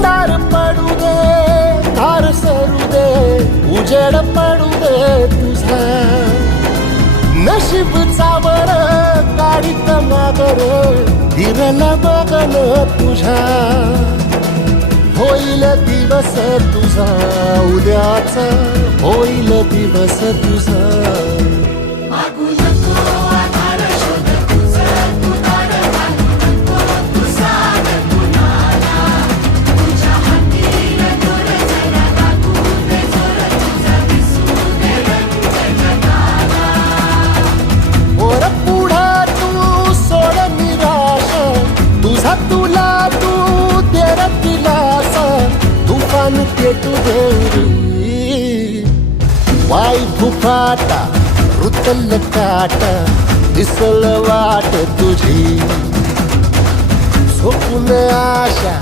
अंधार पडू दे, धार सरू दे, उजेड पडू दे तुझा. नशीब चावर काढीत मागर, हिरल बघन तुझ्या. होईल दिवस तुझा उद्याचा, होईल दिवस तुझा. वर पुढं तू सोड निराश, तुझा तुला तू तेरा दिलासा. तुफान पेटू दे, वाई फुफाटा रुतल काटा, दिसल वाट तुझी. झोपून आशा